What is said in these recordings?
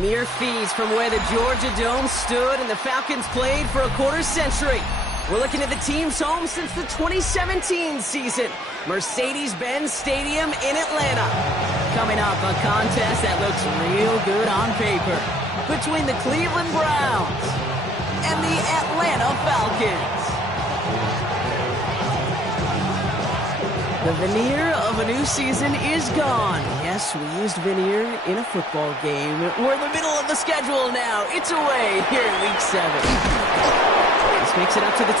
Mere feet from where the Georgia Dome stood and the Falcons played for a quarter century. We're looking at the team's home since the 2017 season, Mercedes-Benz Stadium in Atlanta. Coming up, a contest that looks real good on paper between the Cleveland Browns and the Atlanta Falcons. The veneer of a new season is gone. Yes, we used veneer in a football game. We're in the middle of the schedule now. It's away here in Week 7. This makes it up to the 25.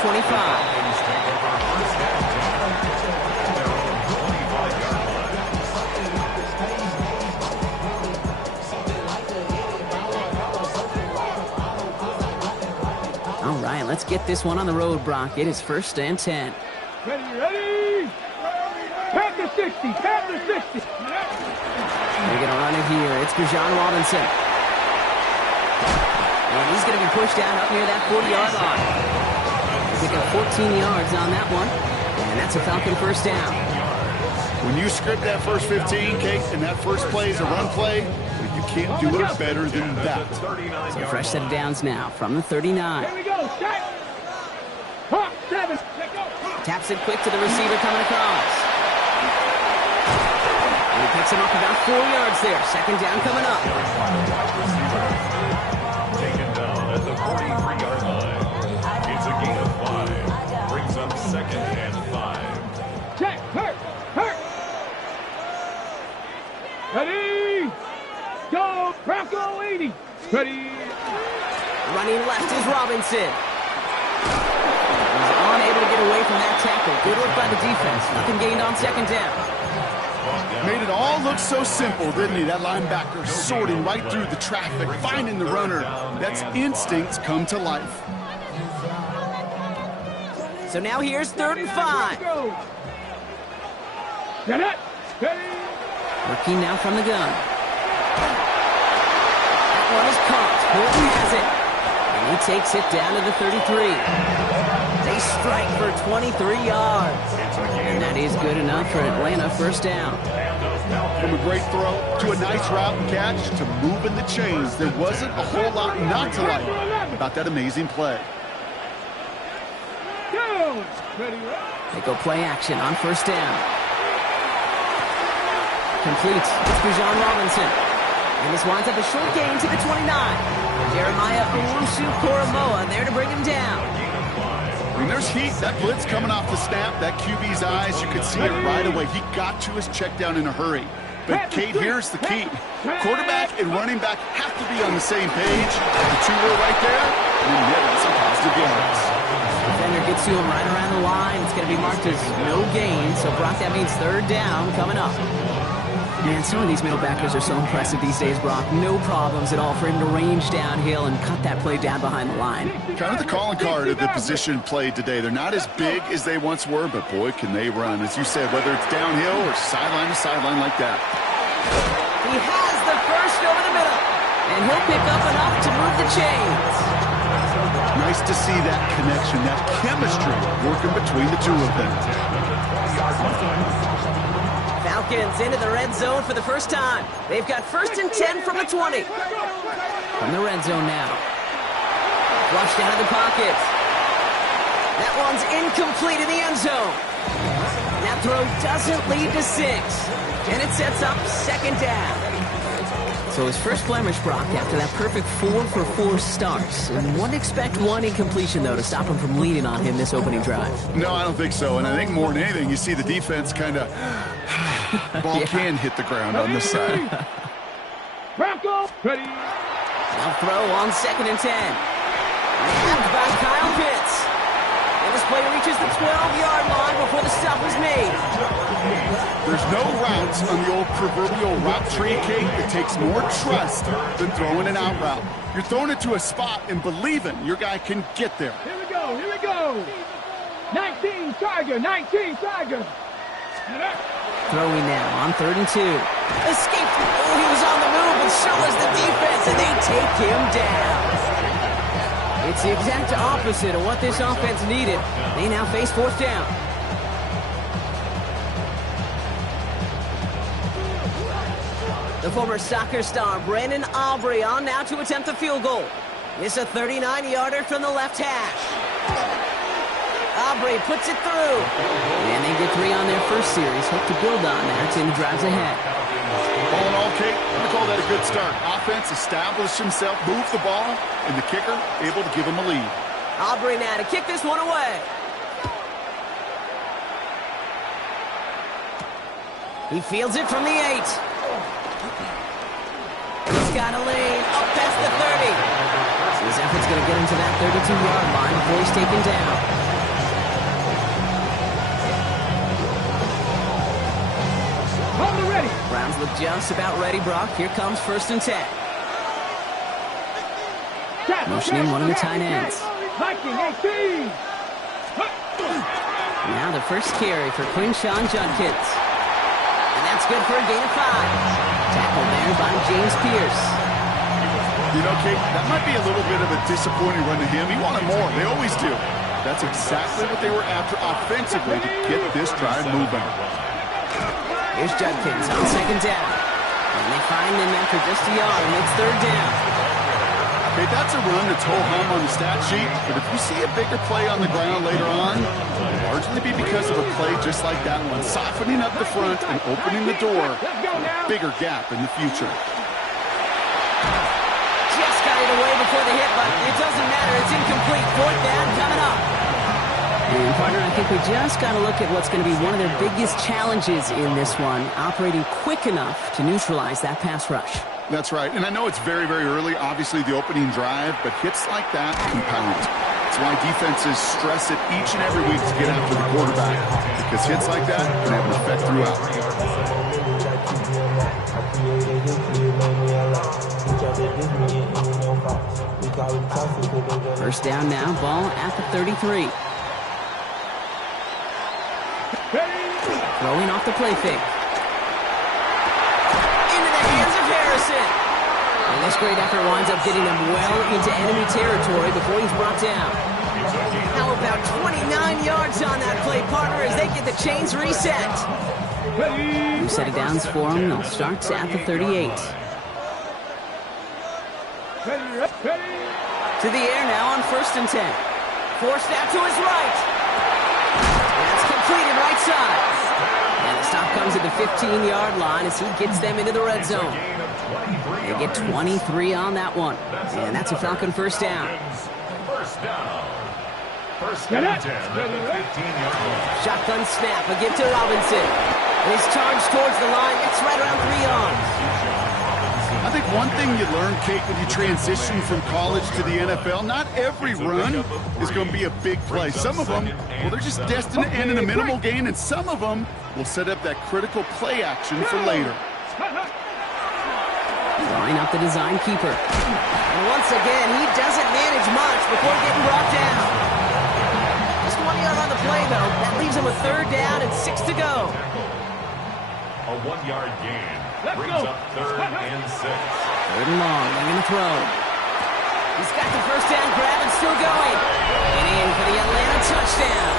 All right, let's get this one on the road, Brock. It is 1st and 10. Ready? Panther 60, Panther 60. They're going to run it here. It's Bijan Robinson. And he's going to be pushed down up near that 40-yard line. Pick up 14 yards on that one. And that's a Falcon first down. When you script that first 15, Kate, and that first play is a run play, you can't do it better than that. So fresh set of downs now from the 39. Here we go, shot. Hop, 7. Taps it quick to the receiver coming across. And he picks him up about 4 yards there. Second down coming up. Taken down at the 43-yard line. It's a gain of 5. Brings up 2nd and 5. Check, hurt. Ready? Go, Bronco 80. Ready? Running left is Robinson. He's unable to get away from that tackle. Good work by the defense. Nothing gained on second down. Made it all look so simple, didn't he? That linebacker sorting right through the traffic, finding the runner. That's instincts come to life. So now here's 3rd and 5. Get it. Ready? Working now from the gun. That one is caught. Horton has it. And he takes it down to the 33. They strike for 23 yards. And that is good enough for Atlanta first down. From a great throw to a nice route and catch to moving the chains, there wasn't a whole lot not to like about that amazing play. They go play action on first down. Complete. It's Bijan Robinson. And this winds up a short gain to the 29. Jeremiah Owusu-Koramoah there to bring him down. When there's heat, that blitz coming off the snap, that QB's eyes, you could see it right away. He got to his check down in a hurry. But, Kate, here's the key. Quarterback and running back have to be on the same page. The two were right there, and then some positive yards. Defender gets to him right around the line. It's going to be marked as no gain. So, Brock, that means 3rd down coming up. Man, some of these middle backers are so impressive these days, Brock. No problems at all for him to range downhill and cut that play down behind the line. Kind of the calling card of the position played today. They're not as big as they once were, but boy, can they run. As you said, whether it's downhill or sideline to sideline like that. He has the first over the middle, and he'll pick up enough to move the chains. Nice to see that connection, that chemistry working between the two of them. Falcons into the red zone for the first time. They've got 1st and 10 from the 20. From the red zone now. Flushed out of the pocket. That one's incomplete in the end zone. That throw doesn't lead to 6. And it sets up 2nd down. So his first blemish, Brock, after that perfect 4-for-4 starts. And wouldn't expect one incompletion, though, to stop him from leaning on him this opening drive. No, I don't think so. And I think more than anything, you see the defense kind of... Ball can hit the ground on this side. Bronco, ready. Now throw on 2nd and 10. Nabbed by Kyle Pitts. And this play reaches the 12-yard line before the stop is made. There's no routes on the old proverbial route tree, Kate. It takes more trust than throwing an out route. You're throwing it to a spot and believing your guy can get there. Here we go. 19 Tiger. Throwing now on 3rd and 2. Escaped. Oh, he was on the move, but so was the defense, and they take him down. It's the exact opposite of what this offense needed. They now face 4th down. The former soccer star Brandon Aubrey on now to attempt the field goal. It's a 39-yarder from the left hash. Aubrey puts it through. And they get 3 on their first series. Hope to build on that in the drives ahead. All in all, Kate, I'm going to call that a good start. Offense established himself, moved the ball, and the kicker able to give him a lead. Aubrey now to kick this one away. He fields it from the 8. He's got a lane up past the 30. His effort's going to get him to that 32-yard line before he's taken down. Hold it ready. Browns look just about ready, Brock. Here comes 1st and 10. Motioning one of the tight ends. Viking 18. Now the first carry for Quinshawn Judkins. And that's good for a gain of 5. Tackle there by James Pierce. You know, Kate, that might be a little bit of a disappointing run to him. He wanted more. They always do. That's exactly what they were after offensively to get this drive moving. Here's Judkins on 2nd down. And they find him after just a yard, and it's 3rd down. Okay, that's a run that's ho-hum on the stat sheet, but if you see a bigger play on the ground later on, it'll largely be because of a play just like that one, softening up the front and opening the door for a bigger gap in the future. Just got it away before the hit, but it doesn't matter. It's incomplete. 4th down coming up. And, partner, I think we just got to look at what's going to be one of their biggest challenges in this one, operating quick enough to neutralize that pass rush. That's right, and I know it's very, very early, obviously the opening drive, but hits like that compound. That's why defenses stress it each and every week to get after the quarterback, because hits like that can have an effect throughout. First down now, ball at the 33. Throwing off the play fake. Into the hands of Harrison. And this great effort winds up getting him well into enemy territory before he's brought down. Now about 29 yards on that play, partner, as they get the chains reset. New set of downs for him. They'll start at the 38. To the air now on 1st and 10. Forced out to his right. That's completed right side. And the stop comes at the 15-yard line as he gets them into the red zone. They get 23 on that one. And that's a Falcon 1st down. First down. 1st and 10 at the 15-yard line. Shotgun snap, a give to Robinson. And he's charged towards the line. It's right around 3 yards. I think one thing you learn, Kate, when you transition from college to the NFL, not every run is going to be a big play. Some of them, well, they're just destined to end in a minimal gain, and some of them will set up that critical play action for later. Line up the design keeper. And once again, he doesn't manage much before getting brought down. Just 1 yard on the play, though. That leaves him with 3rd down and 6 to go. A 1-yard gain. Brings up 3rd and 6. 3rd and long, they're going to throw. He's got the 1st down grab and still going. And in for the Atlanta touchdown.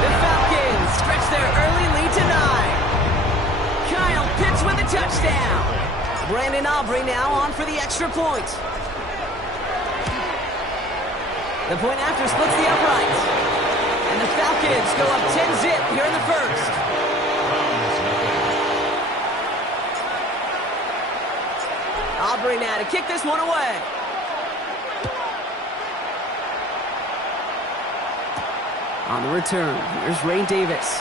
The Falcons stretch their early lead to 9. Kyle Pitts with a touchdown. Brandon Aubrey now on for the extra point. The point after splits the uprights. And the Falcons go up 10-zip here in the 1st. Aubrey now to kick this one away. On the return, here's Ray Davis.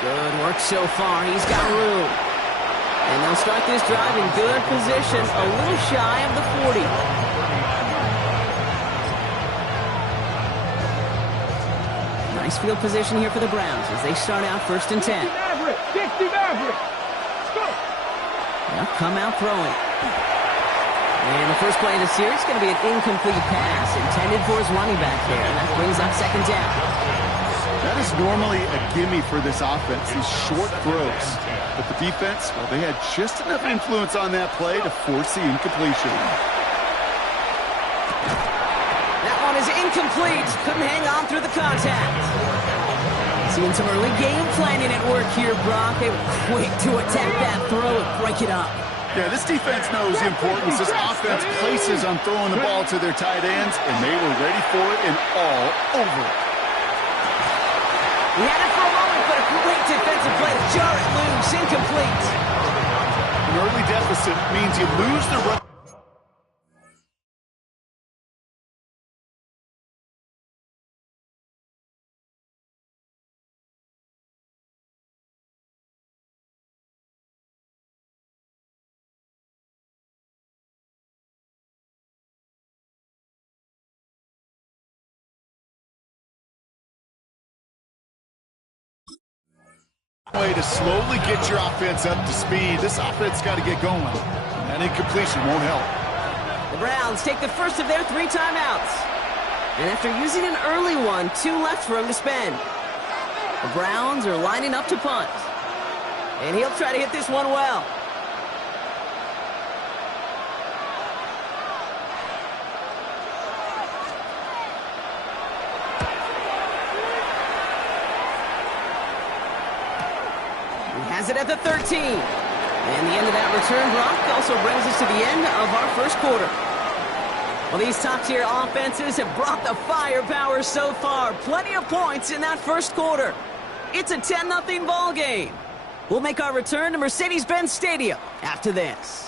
Good work so far. He's got room. And they'll start this drive in good position, a little shy of the 40. Nice field position here for the Browns as they start out 1st and 10. They'll come out throwing. And the first play of the series is going to be an incomplete pass intended for his running back there. And that brings up 2nd down. That is normally a gimme for this offense, these short throws. But the defense, well, they had just enough influence on that play to force the incompletion. That one is incomplete. Couldn't hang on through the contact. Seeing some early game planning at work here, Brock. They were quick to attack that throw and break it up. Yeah, this defense knows the importance this offense places on throwing the ball to their tight ends, and they were ready for it and all over it. He had it for a moment, but a great defensive play to jar it loose. Incomplete. An early deficit means you lose the run. Way to slowly get your offense up to speed. This offense got to get going. That incompletion won't help. The Browns take the first of their 3 timeouts. And after using an early one, 2 left for him to spend. The Browns are lining up to punt. And he'll try to hit this one well. Has it at the 13. And the end of that return block also brings us to the end of our first quarter. Well, these top-tier offenses have brought the firepower so far. Plenty of points in that first quarter. It's a 10-0 ball game. We'll make our return to Mercedes-Benz Stadium after this.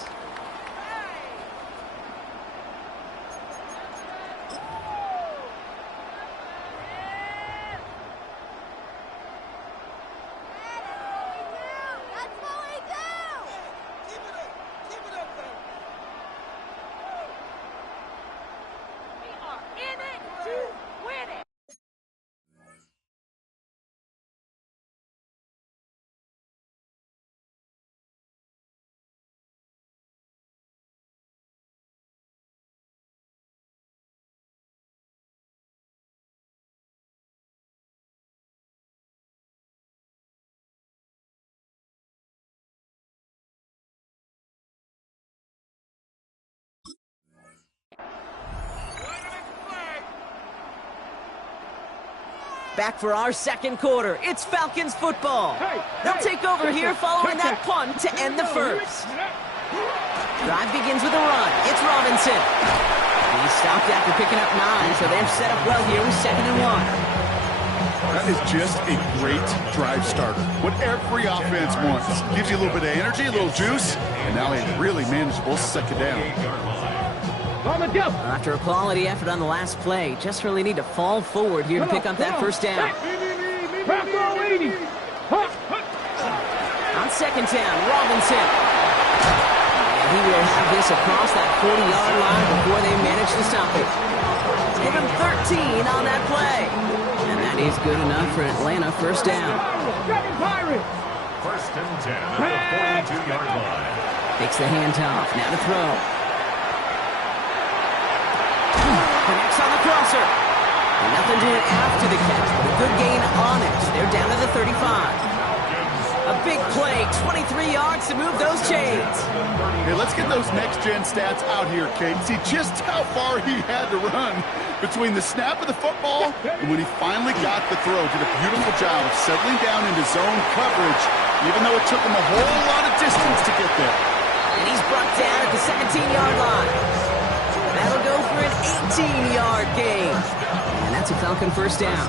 Back for our second quarter. It's Falcons football. They'll take over here following that punt to end the first. Drive begins with a run. It's Robinson. He's stopped after picking up 9, so they're set up well here with 2nd and 1. That is just a great drive starter. What every offense wants. Gives you a little bit of energy, a little juice, and now a really manageable 2nd down. After a quality effort on the last play, just really need to fall forward here to pick up that first down. On 2nd down, Robinson. And he will have this across that 40-yard line before they manage to stop it. Give him 13 on that play. And that is good enough for Atlanta first down. 1st and 10 at the 42-yard line. Takes the handoff, now to throw. Connects on the crosser. And nothing doing after the catch, but a good gain on it. They're down to the 35. A big play, 23 yards to move those chains. Hey, let's get those next-gen stats out here, Kate. See just how far he had to run between the snap of the football and when he finally got the throw. Did a beautiful job of settling down into zone coverage, even though it took him a whole lot of distance to get there. And he's brought down at the 17-yard line. That'll go for an 18-yard gain. And that's a Falcon first down.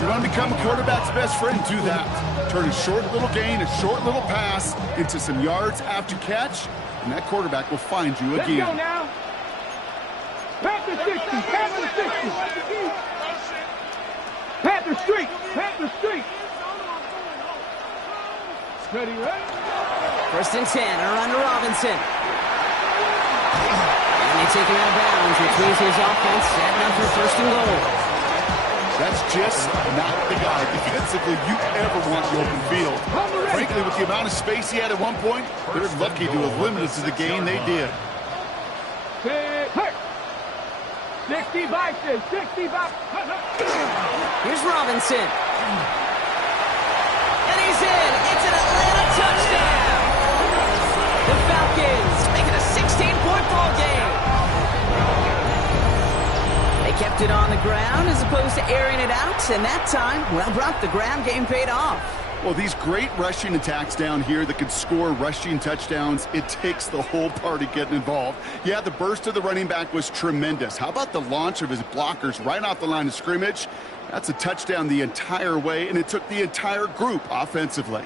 You want to become a quarterback's best friend? Do that. Turn a short little gain, a short little pass into some yards after catch, and that quarterback will find you again. Let's go now. Panther 60, Panther 60. Panther streak, Panther streak. Ready, ready? 1st and 10, a run to Robinson. And they take him out of bounds, which means his offense setting up for 1st and goal. That's just not the guy defensively you ever want the open field. Frankly, with the amount of space he had at one point, they're lucky to have limited to the gain they did. 60 boxes, 60 boxes. Here's Robinson. And he's in. It's an Atlanta touchdown. The Falcons make it a 16-point ball game. They kept it on the ground as opposed to airing it out, and that time, well, Brock, the ground game paid off. Well, these great rushing attacks down here that can score rushing touchdowns, it takes the whole party getting involved. Yeah, the burst of the running back was tremendous. How about the launch of his blockers right off the line of scrimmage? That's a touchdown the entire way, and it took the entire group offensively.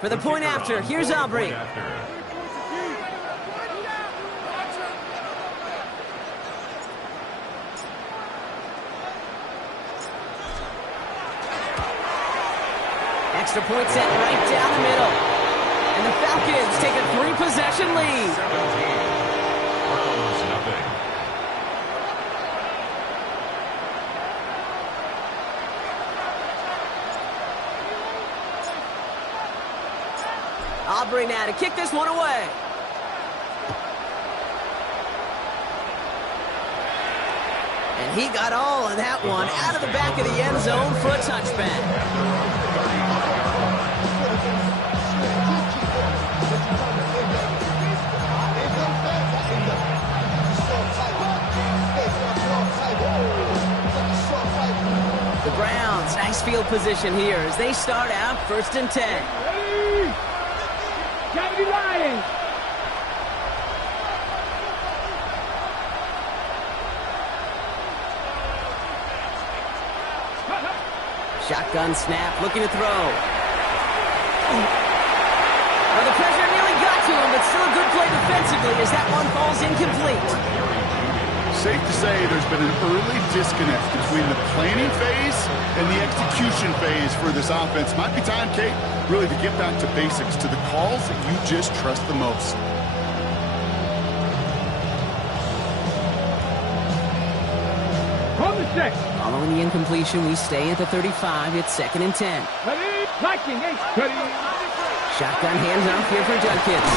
For the point after, here's Aubrey. Extra point set right down the middle. And the Falcons take a 3-possession lead. 17. Browns, nothing. Aubrey now to kick this one away. And he got all of that one out of the back of the end zone for a touchback. The Browns, nice field position here as they start out 1st and 10. Ready? Gotta be lying. Shotgun snap, looking to throw. Well, the pressure nearly got to him, but still a good play defensively as that one falls incomplete. Safe to say there's been an early disconnect between the planning phase and the execution phase for this offense. Might be time, Kate, really to get back to basics, to the calls that you just trust the most. From the 6. Following the incompletion, we stay at the 35. It's 2nd and 10. Ready? Liking, ready. Shotgun hands off here for Judkins.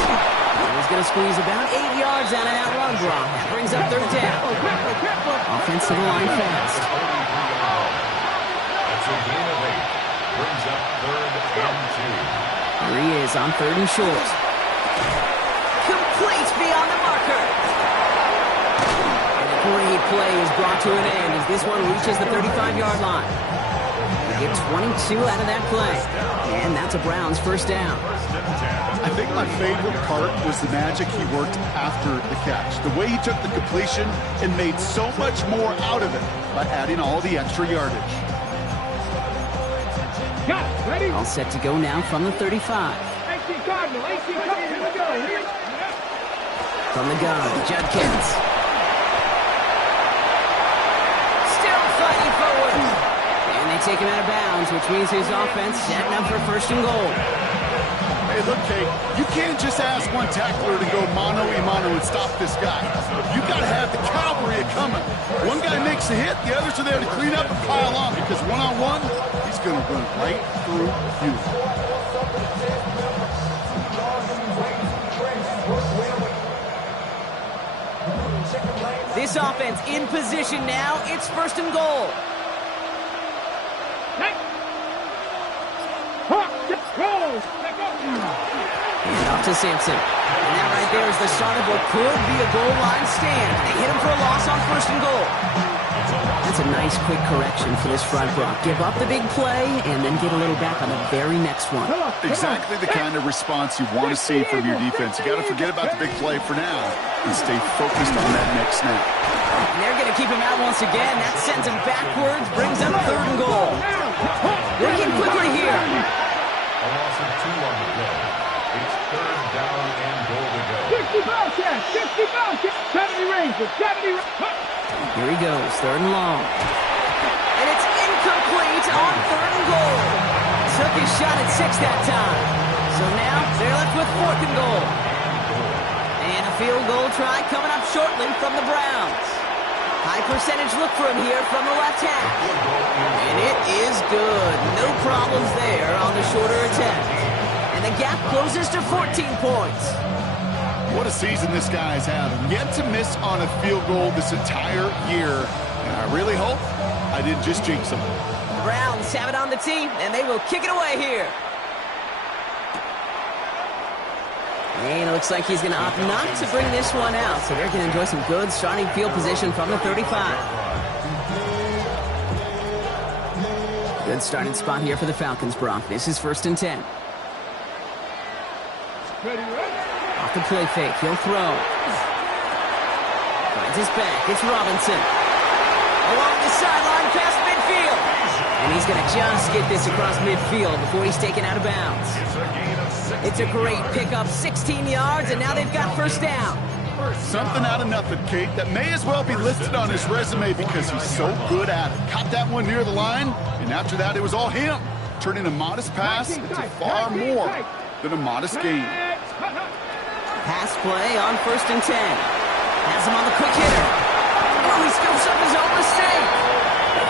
He's going to squeeze about 8 yards out of that run block. That brings up 3rd down. Offense to the line fast. That's a gain of 8. Brings up 3rd and 2. Here he is on 3rd and short. Complete beyond the marker. And a great play is brought to an end as this one reaches the 35-yard line. They get 22 out of that play. And that's a Browns 1st down. I think my favorite part was the magic he worked after the catch. The way he took the completion and made so much more out of it by adding all the extra yardage. Got it. Ready? All set to go now from the 35. AC Cardinal, here we go. From the gun, Judkins. Still fighting forward. And they take him out of bounds, which means his offense setting up for 1st and goal. Hey, look, Kate, you can't just ask one tackler to go mano-a-mano and stop this guy. You got to have the cavalry coming. One guy makes a hit, the others are there to clean up and pile on, because one-on-one, he's going to run right through you. This offense in position now. It's 1st and goal. And off to Sampson. And that right there is the start of what could be a goal line stand. They hit him for a loss on 1st and goal. That's a nice quick correction for this front block. Give up the big play and then get a little back on the very next one. Exactly the kind of response you want to see from your defense. You got to forget about the big play for now and stay focused on that next snap. And they're going to keep him out once again. That sends him backwards, brings up 3rd and goal. Working quickly here. A loss of 2 on the play. It's 3rd down and goal to go. 60 miles, 70 Rangers, 70 Rangers. Here he goes, 3rd and long. And it's incomplete on 3rd and goal. Took his shot at 6 that time. So now they're left with 4th and goal. And a field goal try coming up shortly from the Browns. High percentage look for him here from the left half. And it is good. No problems there on the shorter attempt. And the gap closes to 14 points. What a season this guy's having. Yet to miss on a field goal this entire year. And I really hope I didn't just jinx him. The Browns have it on the tee, and they will kick it away here. And it looks like he's going to opt not to bring this one out, so they're going to enjoy some good starting field position from the 35. Good starting spot here for the Falcons, Brock. This is 1st and 10. Off the play fake, he'll throw. Finds his back, it's Robinson. Along the sideline, past midfield. And he's going to just get this across midfield before he's taken out of bounds. It's a great pickup, 16 yards, and now they've got 1st down. Something out of nothing, Kate, that may as well be listed on his resume because he's so good at it. Caught that one near the line, and after that, it was all him. Turning a modest pass into far more than a modest gain. Pass play on 1st and 10. Has him on the quick hitter. Oh, he scoops up his own mistake.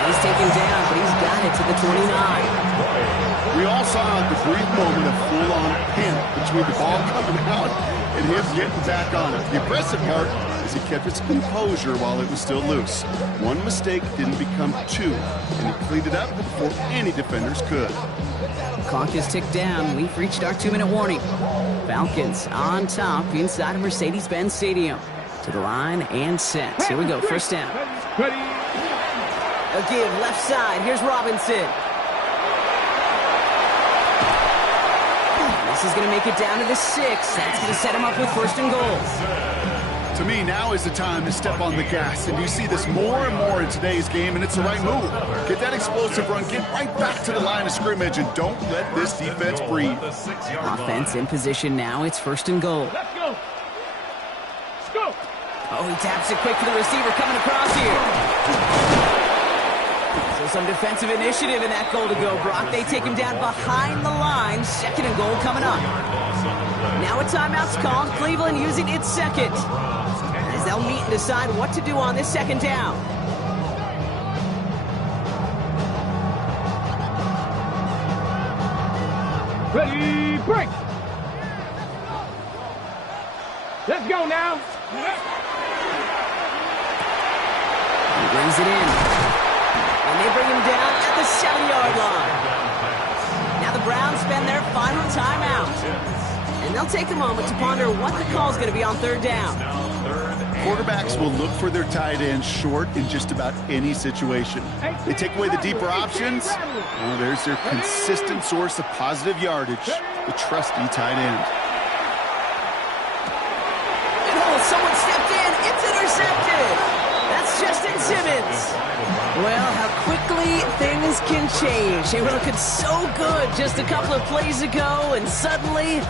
He's taken down, but he's got it to the 29. We all saw the brief moment of full-on panic between the ball coming out and him getting back on it. The impressive part is he kept his composure while it was still loose. One mistake didn't become two, and he cleaned it up before any defenders could. Clock is ticked down. We've reached our 2-minute warning. Falcons on top inside of Mercedes-Benz Stadium. To the line and set. Here we go, 1st down. A give left side. Here's Robinson. This is going to make it down to the 6. That's going to set him up with 1st and goal. To me, now is the time to step on the gas, and you see this more and more in today's game, and it's the right move. Get that explosive run, get right back to the line of scrimmage, and don't let this defense breathe. Offense in position now. It's 1st and goal. Let's go. Let's go. Oh, he taps it quick for the receiver coming across here. So some defensive initiative in that goal to go, Brock. They take him down behind the line. 2nd and goal coming up. Now a timeout's called. Cleveland using its 2nd. As they'll meet and decide what to do on this 2nd down. Ready, break. Let's go now. He brings it in. And they bring him down at the 7-yard line. Now the Browns spend their final timeout. And they'll take a moment to ponder what the call is going to be on 3rd down. Quarterbacks will look for their tight end short in just about any situation. They take away the deeper options. Oh, there's their consistent source of positive yardage, the trusty tight end. And oh, someone stepped in. It's intercepted. That's Justin Simmons. Well, how quickly things can change. They were looking so good just a couple of plays ago, and suddenly,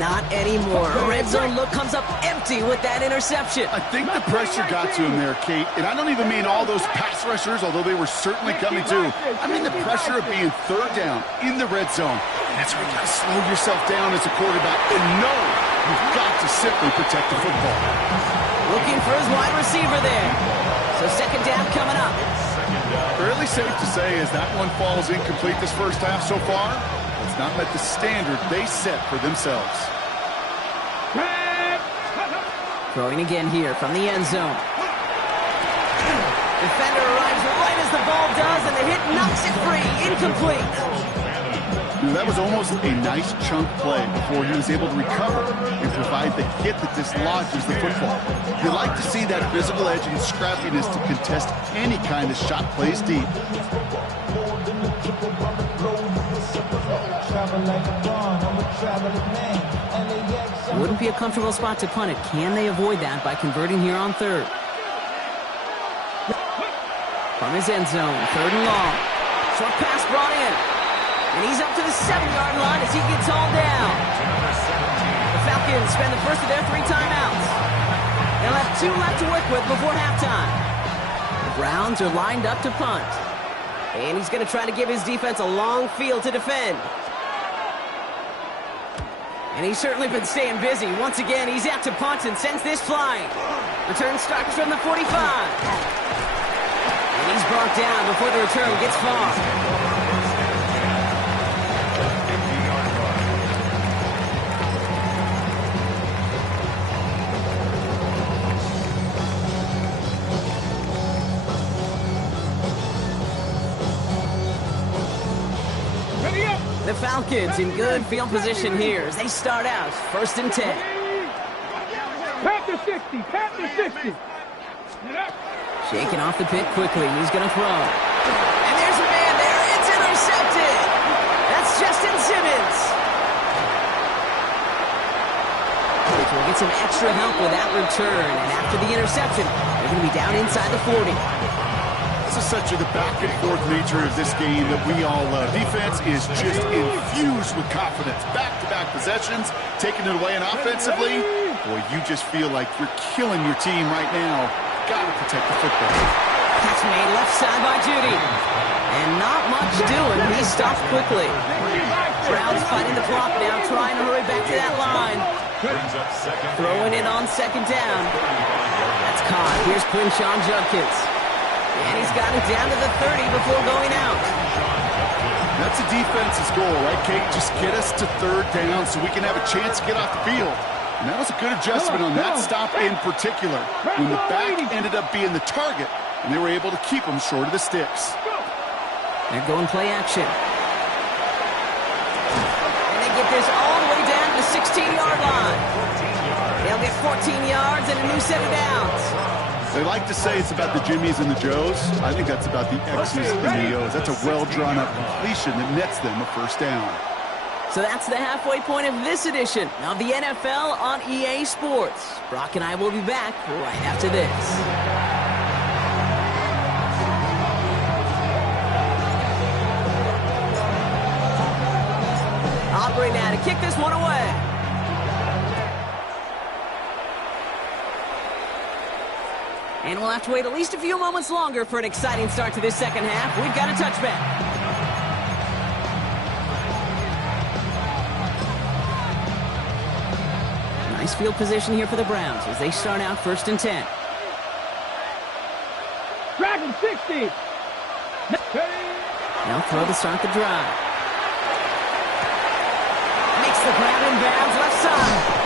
not anymore. A red zone look comes up empty with that interception. I think the pressure got to him there, Kate, and I don't even mean all those pass rushers, although they were certainly coming too. I mean the pressure of being 3rd down in the red zone. That's where you got to slow yourself down as a quarterback and know you've got to simply protect the football. Looking for his wide receiver there. So 2nd down coming up. Fairly safe to say as that one falls incomplete this first half so far, it's not met the standard they set for themselves. Throwing again here from the end zone. Defender arrives right as the ball does, and the hit knocks it free. Incomplete. That was almost a nice chunk play before he was able to recover and provide the hit that dislodges the football. You like to see that physical edge and scrappiness to contest any kind of shot plays deep. Wouldn't be a comfortable spot to punt it. Can they avoid that by converting here on 3rd? From his end zone, 3rd and long. Short pass brought in. And he's up to the 7-yard line as he gets hauled down. The Falcons spend the first of their 3 timeouts. They'll have 2 left to work with before halftime. The Browns are lined up to punt. And he's going to try to give his defense a long field to defend. And he's certainly been staying busy. Once again, he's out to punt and sends this flying. Return starts from the 45. And he's brought down before the return gets far. The Falcons in good field position here as they start out 1st and 10. 60. Pat the 60. Shaking off the pit quickly. He's going to throw. And there's a man there. It's intercepted. That's Justin Simmons. We'll get some extra help with that return. And after the interception, they're going to be down inside the 40. This is such the back-and-forth nature of this game that we all love. Defense is just infused with confidence. Back-to-back possessions, taking it away, and offensively, boy, you just feel like you're killing your team right now. Got to protect the football. Catch made left side by Judy. And not much doing. He stopped quickly. Browns fighting the clock now, trying to hurry back to that line. Throwing it on second down. That's caught. Here's Quinshawn Judkins. And he's got it down to the 30 before going out. That's a defense's goal, right, Kate? Just get us to third down so we can have a chance to get off the field. And that was a good adjustment on that stop in particular, when the back ended up being the target, and they were able to keep them short of the sticks. They're going play action. And they get this all the way down to the 16-yard line. They'll get 14 yards and a new set of downs. They like to say it's about the Jimmies and the Joes. I think that's about the X's and the O's. That's a well-drawn-up completion that nets them a first down. So that's the halfway point of this edition of the NFL on EA Sports. Brock and I will be back right after this. Aubrey now to kick this one away. And we'll have to wait at least a few moments longer for an exciting start to this second half. We've got a touchback. Nice field position here for the Browns as they start out 1st and 10. Dragon 60. They'll throw to start the drive. Makes the grab in bounds left side.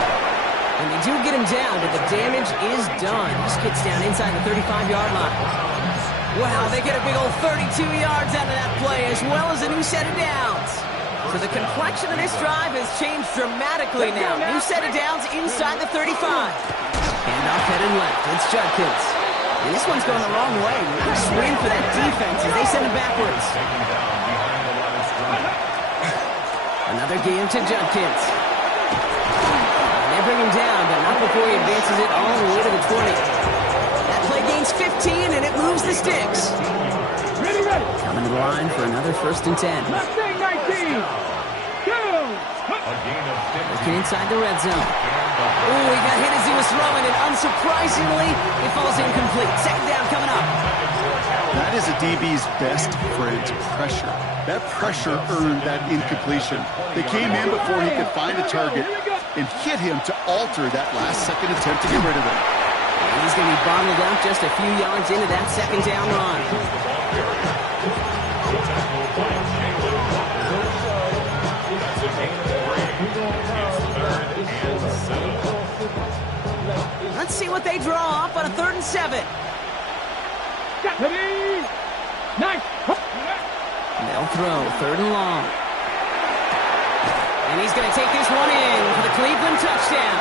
And they do get him down, but the damage is done. He gets down inside the 35-yard line. Wow, they get a big old 32 yards out of that play, as well as a new set of downs. So the complexion of this drive has changed dramatically now. New set of downs inside the 35. Handoff headed left. It's Judkins. And this one's going the wrong way. Nice win for that defense as they send it backwards. Another game to Judkins. They bring him down, but not before he advances it all the way to the 20. That play gains 15, and it moves the sticks. Ready. Coming to the line for another 1st and 10. Mustang 19. Go. Looking inside the red zone. Oh, he got hit as he was throwing, and unsurprisingly, it falls incomplete. Second down coming up. That is a DB's best friend, pressure. That pressure earned that incompletion. They came in before he could find a target and hit him to alter that last-second attempt to get rid of him. And he's going to be bottled up just a few yards into that second down run. Let's see what they draw up on a 3rd and 7. Nice. They'll throw 3rd and long. And he's going to take this one in for the Cleveland touchdown.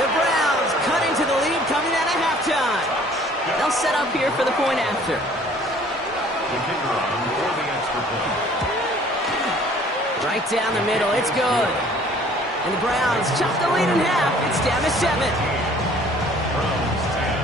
The Browns cut into the lead coming out of halftime. They'll set up here for the point after. The kicker on for the extra point. Right down the middle. It's good. And the Browns chop the lead in half. It's down to 7. Browns 10.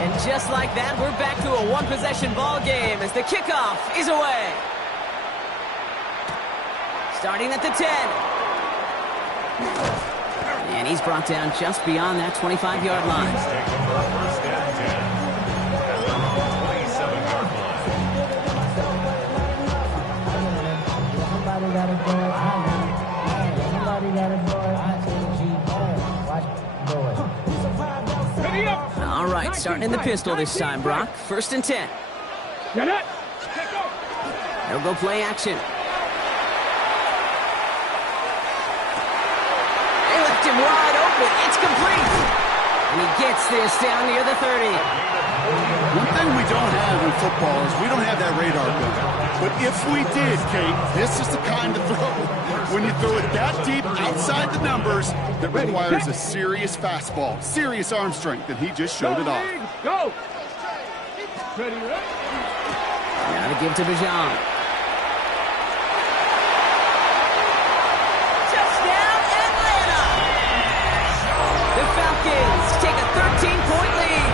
And just like that, we're back to a one-possession ball game as the kickoff is away. Starting at the 10. And he's brought down just beyond that 25-yard line. Taken for a 1st and 10. At the 27-yard Ready up. All right, starting in the pistol this time, Brock. 1st and 10. Get it. They'll go play action. wide open. It's complete. And he gets this down near the 30. One thing we don't have in football is we don't have that radar gun. But if we did, Kate, this is the kind of throw. When you throw it that deep outside the numbers, that requires a serious fastball, serious arm strength, and he just showed it off. Go! Ready, ready? Now to give to Bijan. Touchdown, Atlanta! The Falcons take a 13-point lead.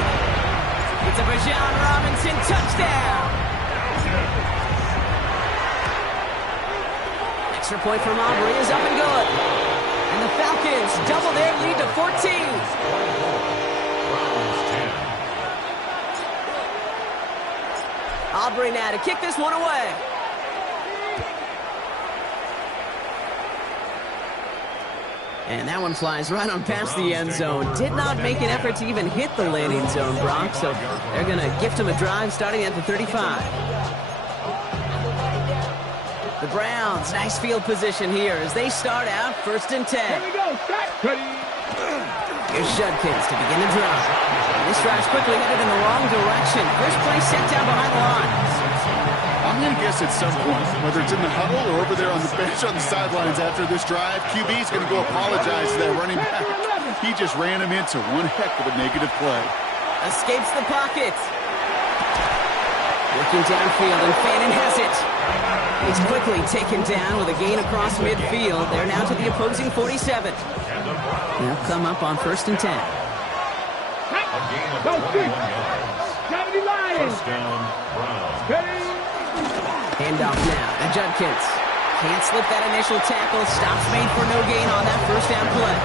It's a Bijan Robinson touchdown. Extra point from Aubrey is up and good. And the Falcons double their lead to 14. Aubrey now to kick this one away. And that one flies right on past the end zone. Did not make an effort to even hit the landing zone, Brock, so they're going to gift him a drive starting at the 35. The Browns, nice field position here as they start out 1st and 10. Here we go, start. Ready. Here's Judkins to begin the drive. This drive's quickly headed in the wrong direction. First play set down behind the line. I'm going to guess at some point, whether it's in the huddle or over there on the bench on the sidelines after this drive, QB's going to go apologize to that running back. He just ran him into one heck of a negative play. Escapes the pocket. Looking downfield, and Fannin has it. He's quickly taken down with a gain across midfield. They're now to the opposing 47. They'll come up on 1st and 10. Go, 70 Lions. First down, Browns. Ready. Handoff now to Judkins. Can't slip that initial tackle. Stops made for no gain on that first down play.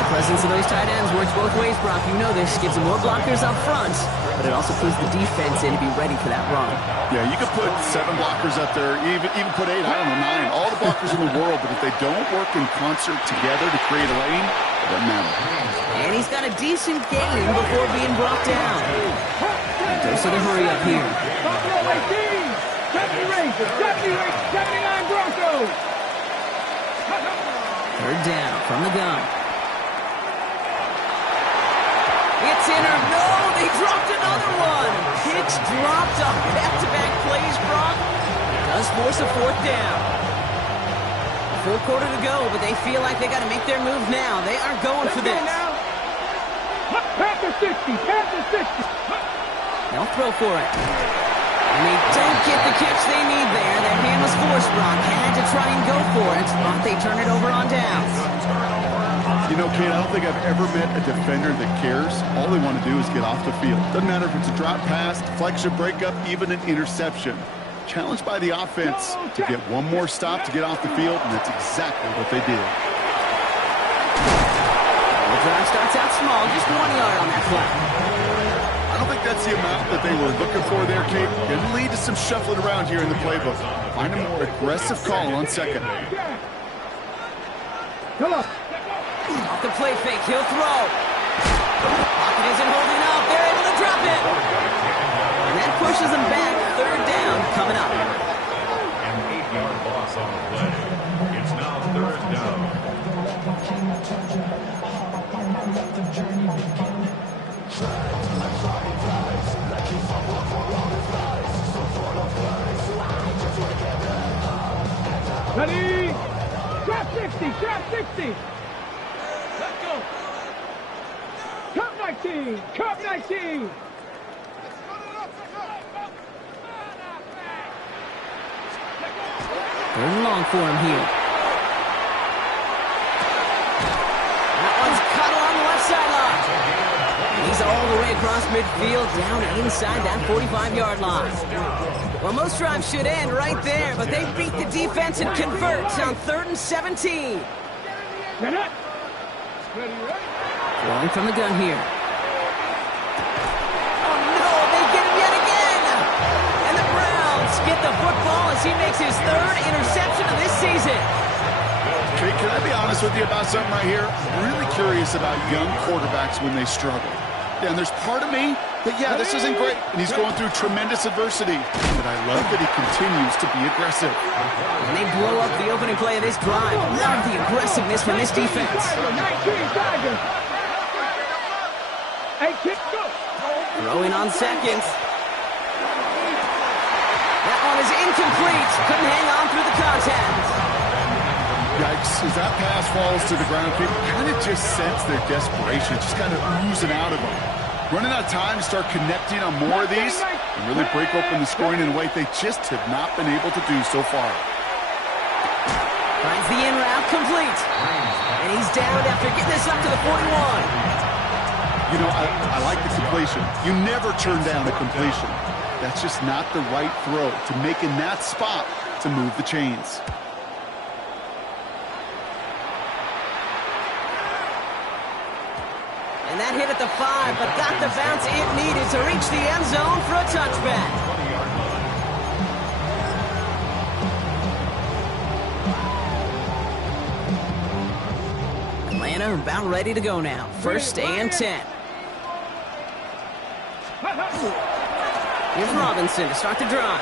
The presence of those tight ends works both ways, Brock. You know this. Gives them more blockers up front, but it also puts the defense in to be ready for that run. Yeah, you could put 7 blockers up there, even put 8, I don't know, 9. All the blockers in the world, but if they don't work in concert together to create a lane, it doesn't matter. And he's got a decent gain before being brought down. Dose of the hurry up here. Buffalo 18. 70 Rangers. 79 Broncos. 3rd down from the gun. It's in or no, they dropped another one. Hicks dropped on back-to-back plays, Brock. Does force a 4th down. Full quarter to go, but they feel like they got to make their move now. They are going for this. Panther 60. Panther 60. They'll throw for it. And they don't get the catch they need there. Their hand was forced, Brock. Had to try and go for it, but they turn it over on downs. You know, Kate, I don't think I've ever met a defender that cares. All they want to do is get off the field. Doesn't matter if it's a drop pass, deflection, breakup, even an interception. Challenged by the offense to get one more stop to get off the field, and that's exactly what they did. The drive starts out small, just 1 yard on that play. I don't think that's the amount that they were looking for there, Kate. It'll lead to some shuffling around here in the playbook. Find a more aggressive call on 2nd. Come on. Off the play fake, he'll throw. Pocket isn't holding up. They're able to drop it. And that pushes them back. 3rd down coming up. An 8-yard loss on the play. It's now 3rd down. Ready. Trap 60. Trap 60. Let's go. Cup 19. Cup 19. 3rd and long for him here. That one's cut along the left sideline. He's all the way across midfield, down inside that 45-yard line. Well, most drives should end right there, but they beat the defense and convert on 3rd and 17. Throwing from the gun here. Oh, no, they get him yet again. And the Browns get the football as he makes his 3rd interception of this season. Kate, can I be honest with you about something right here? I'm really curious about young quarterbacks when they struggle. And there's part of me But yeah, this isn't great, and he's going through tremendous adversity. But I love that he continues to be aggressive. And they blow up the opening play of this drive. Love the aggressiveness from this defense. 19 Tigers. Hey, kick, go. Throwing on seconds. That one is incomplete. Couldn't hang on through the contact. Yikes, as that pass falls to the ground, you kind of just sense their desperation, just kind of oozing out of them. Running out of time to start connecting on more of these and really break open the scoring in a way they just have not been able to do so far. Finds the in route complete. And he's down after getting this up to the 41. You know, I like the completion. You never turn down a completion. That's just not the right throw to make in that spot to move the chains. And that hit at the 5, but got the bounce it needed to reach the end zone for a touchback. Atlanta about ready to go now. 1st and 10. Here's Robinson to start the drive.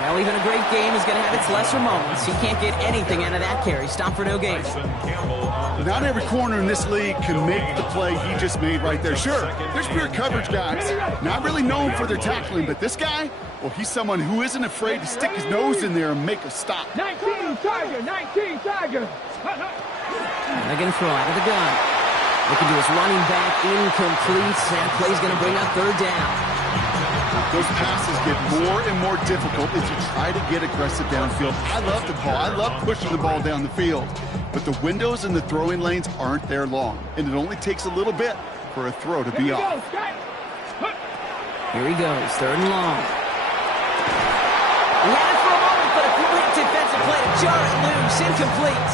Well, even a great game is going to have its lesser moments. He can't get anything out of that carry. Stop for no gain. Not every corner in this league can make the play he just made right there. Sure, there's pure coverage guys, not really known for their tackling, but this guy, well, he's someone who isn't afraid to stick his nose in there and make a stop. 19 Tigers. 19 Tigers. They're going to throw out of the gun. Looking to his running back, incomplete. That play's going to bring up 3rd down. Those passes get more and more difficult as you try to get aggressive downfield. I love the ball. I love pushing the ball down the field. But the windows in the throwing lanes aren't there long, and it only takes a little bit for a throw to be off. Here he goes, 3rd and long. He had it for a moment, but a quick defensive play to jar it loose, incomplete.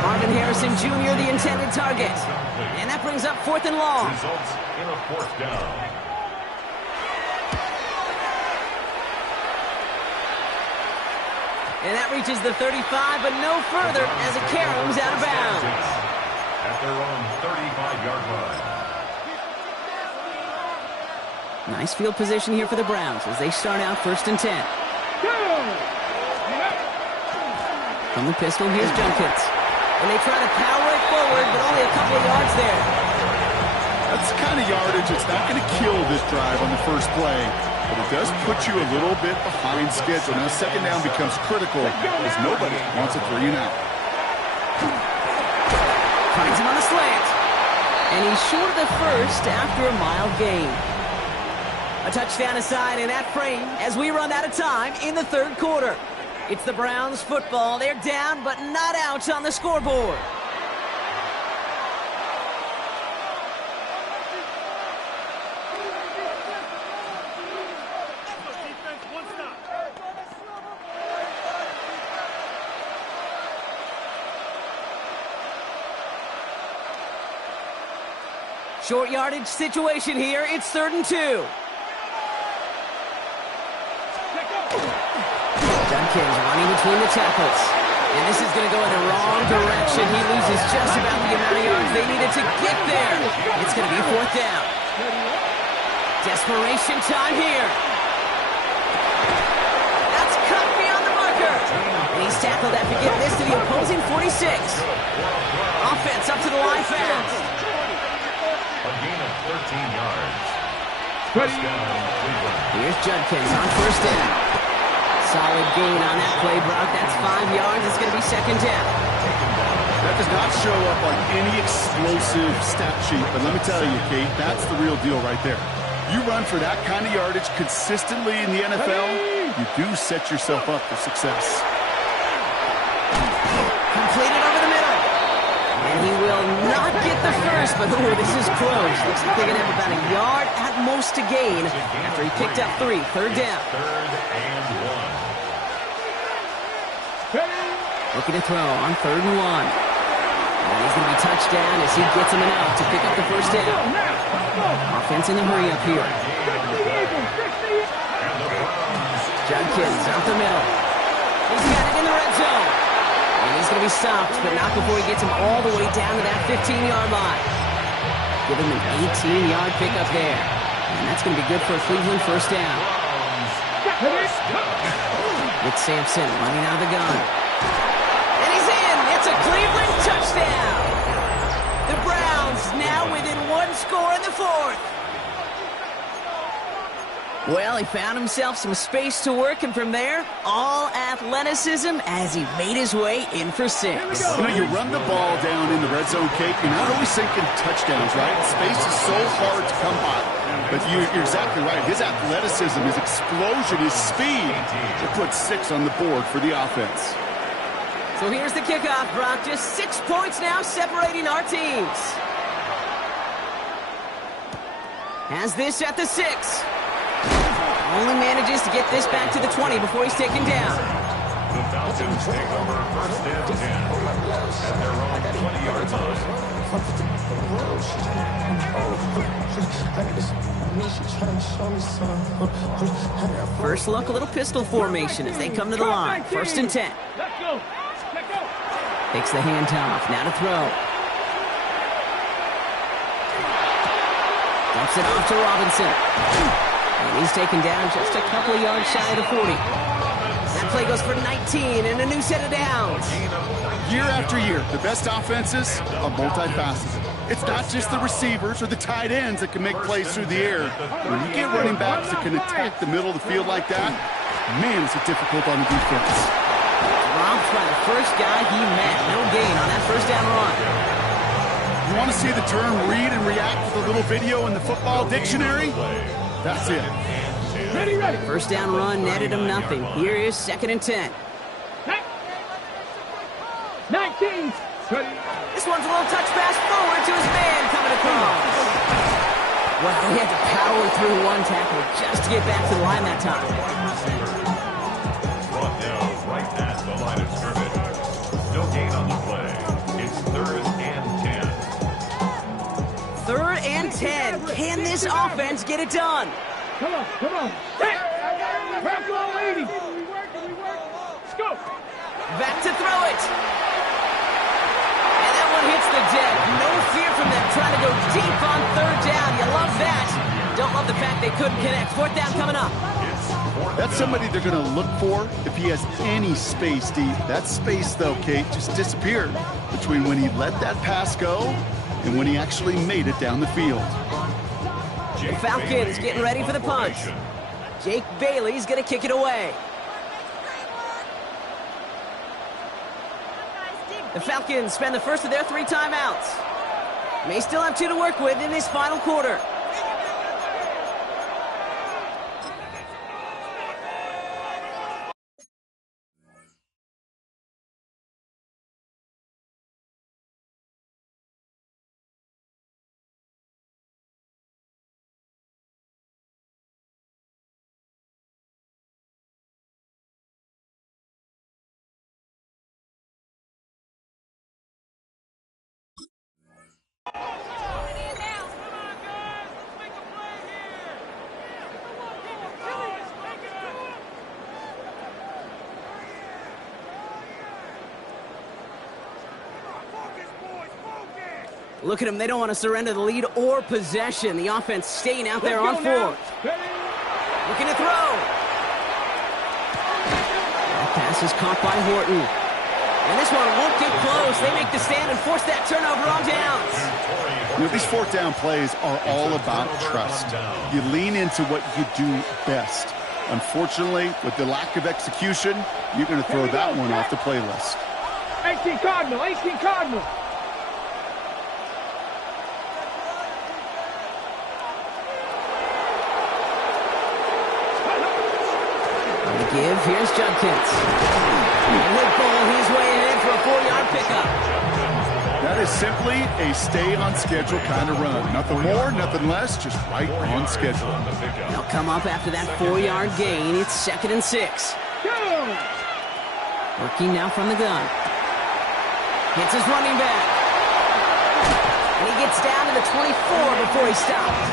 Marvin Harrison Jr., the intended target. And that brings up 4th and long. Results in a 4th down. And that reaches the 35, but no further as it caroms out of bounds. At their own 35-yard line. Nice field position here for the Browns as they start out 1st and 10. From the pistol, here's Junkins. And they try to power it forward, but only a couple of yards there. That's the kind of yardage that's not going to kill this drive on the first play. But it does put you a little bit behind schedule. Now, 2nd down becomes critical as nobody wants a 3 and out. Finds him on the slant. And he's short of the 1st after a mild gain. A touchdown aside in that frame as we run out of time in the 3rd quarter. It's the Browns football. They're down, but not out on the scoreboard. Short yardage situation here. It's 3rd and 2. Junkins running between the tackles. And this is going to go in the wrong direction. He loses just about the amount of yards they needed to get there. It's going to be 4th down. Desperation time here. That's cut beyond the marker. And he's tackled after getting this to the opposing 46. Offense up to the line fast. A gain of 13 yards. First down, Cleveland. Here's Judkins on 1st down. Solid gain on that play, Brock. That's 5 yards. It's going to be 2nd down. That does not show up on any explosive stat sheet, but let me tell you, Kate, that's the real deal right there. You run for that kind of yardage consistently in the NFL, you do set yourself up for success. Completed over the middle. And he will not get the 1st, but ooh, this is close. Looks like they're going to have about a yard at most to gain after he picked up 3. 3rd down. 3rd and 1. Looking to throw on 3rd and 1. And he's going to be touched down as he gets him enough to pick up the 1st down. Offense in the hurry up here. Judkins out the middle. He's got it in the red zone. And he's going to be stopped, but not before he gets him all the way down to that 15-yard line. Give him an 18-yard pickup there. And that's going to be good for a Cleveland first down. It's Sampson running out of the gun. And he's in! It's a Cleveland touchdown! The Browns now within one score in the fourth. Well, he found himself some space to work, and from there, all athleticism as he made his way in for 6. You know, you run the ball down in the red zone, Kate, you're not always thinking touchdowns, right? Space is so hard to come by. But you're exactly right. His athleticism, his explosion, his speed, to put 6 on the board for the offense. So here's the kickoff, Brock. Just 6 points now separating our teams. Has this at the 6. Only manages to get this back to the 20 before he's taken down. The Falcons take over first and 10 at their own 20-yard line. First look, a little pistol formation as they come to the line. First and 10. Takes the handoff. Now to throw. Dumps it off to Robinson. And he's taken down just a couple of yards shy of the 40. That play goes for 19 and a new set of downs. Year after year, the best offenses are multifaceted. It's not just the receivers or the tight ends that can make plays through the air. When you get running backs that can attack the middle of the field like that, man, it's difficult on the defense. Robbed by the first guy he met. No gain on that first down run. You want to see the term read and react with a little video in the football dictionary? That's it. Ready. First down run netted him nothing. Here is second and 10. 19. This one's a little touch pass forward to his man coming across. Well, he had to power through one tackle just to get back to the line that time. Brought down right at the line of scrimmage. No gain on the play. It's third and 10. Third and 10. Can this offense get it done? Come on. Back to our lady. Let's go. Back to throw it. And that one hits the deck. No fear from them trying to go deep on third down. You love that. Don't love the fact they couldn't connect. Fourth down coming up. That's somebody they're going to look for if he has any space deep. That space, though, Kate, just disappeared between when he let that pass go and when he actually made it down the field. The Falcons getting ready for the punch. Jake Bailey's going to kick it away. The Falcons spend the first of their 3 timeouts. May still have 2 to work with in this final quarter. Look at them. They don't want to surrender the lead or possession. The offense staying out there on 4. Looking to throw. That pass is caught by Horton. And this one won't get close. They make the stand and force that turnover on downs. You know, these 4th down plays are all about trust. You lean into what you do best. Unfortunately, with the lack of execution, you're going to throw that one off the playlist. 18 Cardinal. Give. Here's Judkins. And with ball, he's way ahead for a 4-yard pickup. That is simply a stay-on-schedule kind of run. Nothing more, nothing less, just right on schedule. They'll come up after that 4-yard gain. It's second and 6. Working now from the gun. Hits his running back. And he gets down to the 24 before he stopped.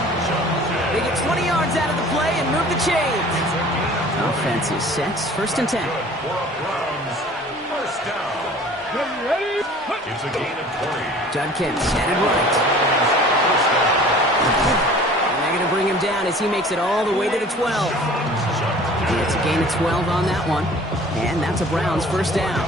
They get 20 yards out of the play and move the chains. Offense is set. First and 10. First down. Ready? It's a gain of 3. Judkins headed right. First down. And they're going to bring him down as he makes it all the way to the 12. It's a gain of 12 on that one. And that's a Browns first down.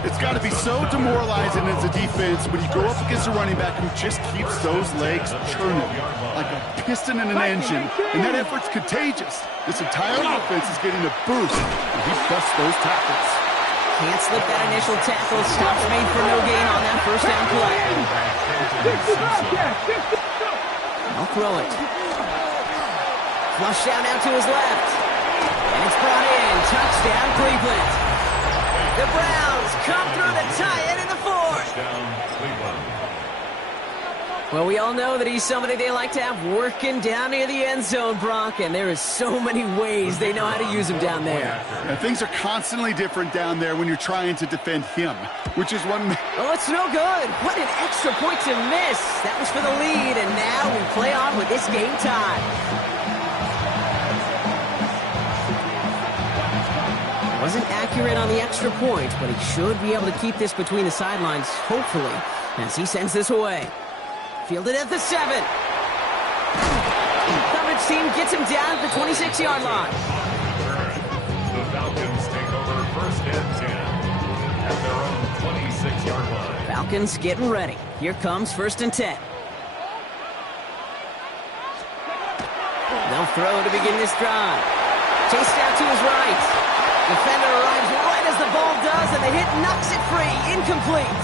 It's got to be so demoralizing as a defense when you go up against a running back who just keeps those legs churning like a piston in an engine, and that effort's contagious. This entire offense is getting a boost, and he busts those tackles. Can't slip that initial tackle. Stops made for no gain on that first down play. I'll throw it. Flush down out to his left. And it's brought in. Touchdown, Cleveland. The Browns come through to tie it in the fourth. Well, we all know that he's somebody they like to have working down near the end zone, Brock, and there is so many ways they know how to use him down there. And things are constantly different down there when you're trying to defend him, which is one... Oh, it's no good. What an extra point to miss. That was for the lead, and now we play on with this game time. Wasn't accurate on the extra point, but he should be able to keep this between the sidelines, hopefully, as he sends this away. Fielded at the 7. Coverage team gets him down at the 26-yard line. The Falcons take over first and 10 at their own 26-yard line. Falcons getting ready. Here comes first and 10. They'll throw to begin this drive. Chased out to his right. Defender arrives right as the ball does, and the hit knocks it free. Incomplete.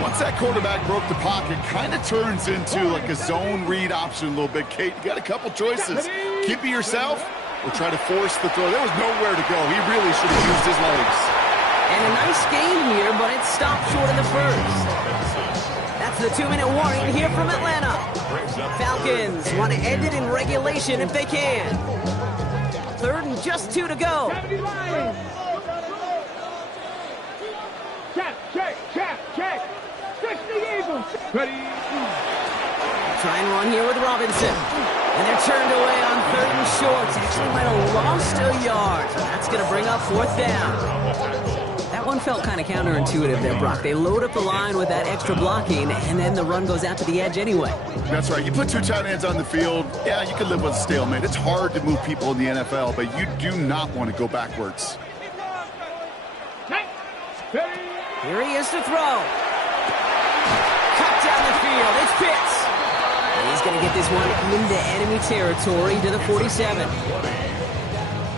Once that quarterback broke the pocket, kind of turns into like a zone read option a little bit. Kate, you got a couple choices. Keep it yourself or try to force the throw. There was nowhere to go. He really should have used his legs. And a nice gain here, but it stopped short of the first. That's the 2-minute warning here from Atlanta. Falcons want to end it in regulation if they can. 3rd and just 2 to go. Check. Ready. Try and run here with Robinson. And they're turned away on 3rd and short. Actually might have lost a yard. So that's going to bring up 4th down. That one felt kind of counterintuitive there, Brock. They load up the line with that extra blocking, and then the run goes out to the edge anyway. That's right. You put 2 tight ends on the field, yeah, you can live with a stalemate. It's hard to move people in the NFL, but you do not want to go backwards. Here he is to throw. Cut down the field. It's Pitts. And he's going to get this one into enemy territory to the 47.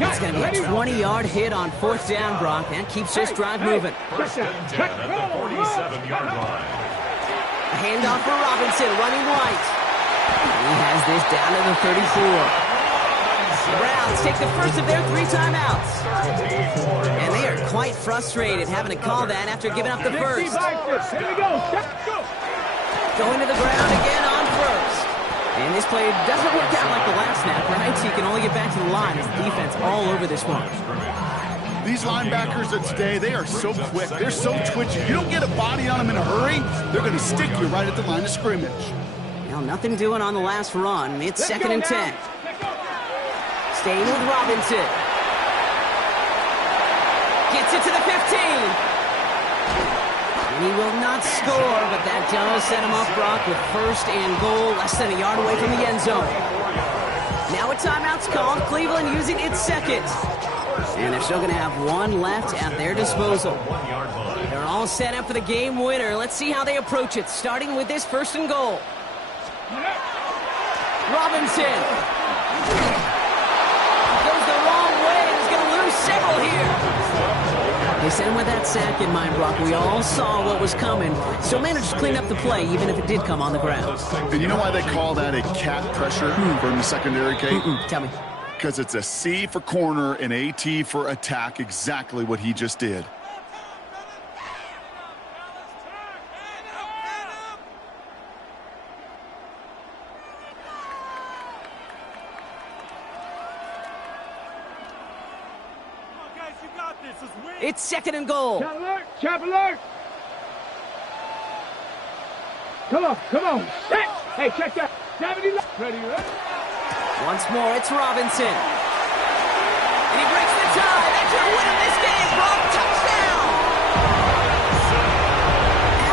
It's going to be a 20-yard hit on 4th down, Brock. That keeps this drive moving. First and 10 at the 47-yard line. A handoff for Robinson, running right. He has this down to the 34. The Browns take the first of their 3 timeouts. And they are quite frustrated having to call that after giving up the first. Going to the ground again on first. And this play doesn't work out like the last snap, right? So you can only get back to the line as the defense all over this one. These linebackers of today, they are so quick. They're so twitchy. You don't get a body on them in a hurry, they're going to stick you right at the line of scrimmage. Now, nothing doing on the last run. It's 2nd and 10. Staying with Robinson. Gets it to the 15. And he will not score, but that does set him up, Brock, with 1st and goal, less than a yard away from the end zone. Now a timeout's called. Cleveland using its 2nd. And they're still going to have 1 left at their disposal. They're all set up for the game winner. Let's see how they approach it, starting with this 1st and goal. Robinson. Goes the wrong way and is going to lose several here. They sent him with that sack in mind, Brock. We all saw what was coming. Still managed to clean up the play, even if it did come on the ground. And you know why they call that a cat pressure from the secondary, Kate? Tell me. Because it's a C for corner and AT for attack, exactly what he just did. It's 2nd and goal. Chop alert. Come on. Hey, check that. Ready. Once more, it's Robinson. And he breaks the tie. That should win him this game. Brock, touchdown.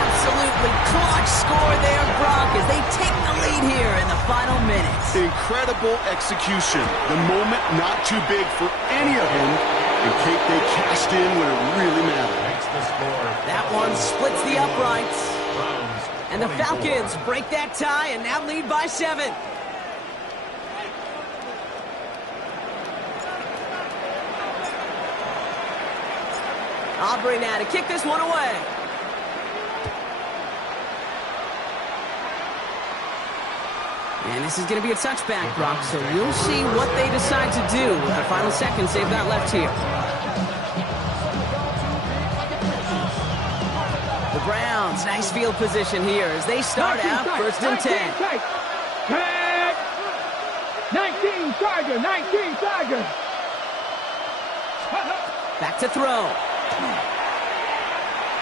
Absolutely clutch score there, Brock, as they take the lead here in the final minutes. Incredible execution. The moment not too big for any of them. And Kate, they cashed in when it really mattered. Makes the score. That one splits the uprights. Browns, And the 24. Falcons break that tie and now lead by 7. Aubrey now to kick this one away. And this is going to be a touchback, Brock, so we'll see what they decide to do with the final seconds they've got left here. The Browns, nice field position here as they start out first and 10. 19 Tiger, 19 Tiger. Back to throw.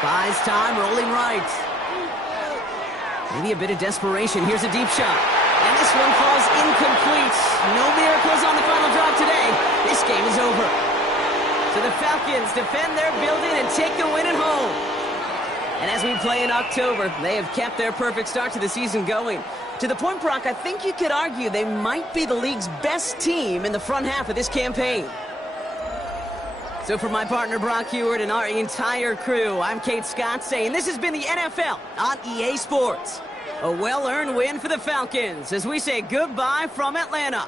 Buys time, rolling right. Maybe a bit of desperation. Here's a deep shot. And this one falls incomplete. No miracles on the final drive today. This game is over. So the Falcons defend their building and take the win at home. And as we play in October, they have kept their perfect start to the season going. To the point, Brock, I think you could argue they might be the league's best team in the front half of this campaign. So for my partner, Brock Heward, and our entire crew, I'm Kate Scott saying this has been the NFL on EA Sports. A well-earned win for the Falcons as we say goodbye from Atlanta.